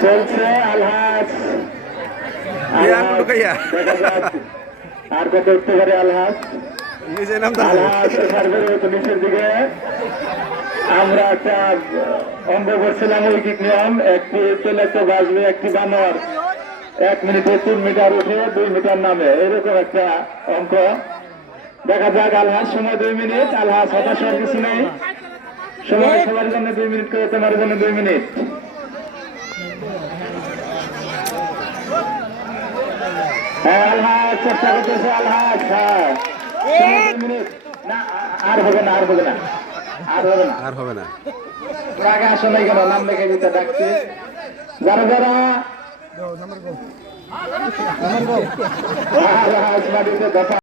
চলছে আলহাজ বিরান ঢুকাইয়া। দেখা যাক আর কত উঠতে পারে আলহাজ নিজে নামতে আলহাজ সার্ভে রয়েছে নিচের দিকে আমরা একটা অঙ্গ করছিলাম ঐকিক নিয়ম একটি চলে তো বাজবে একটি বানর। এক মিনিটে তিন মিটার উঠে দুই মিটার নামে। এরকম একটা অঙ্ক। দেখা যাক আলহাজ সময় দুই মিনিট। আলহাজ হতাশ হওয়ার কিছু নেই। সময় সবার জন্য দুই মিনিট করে তোমার জন্য দুই মিনিট। হ্যাঁ আলহাজ চেষ্টা করতেছে আলহাজ। হ্যাঁ সময় দুই মিনিট। না আর হবে না আর হবে না। আর হবে না রাগা হবে গেল নাম লেখে দিতে ডাকছি যারা যারা দেখা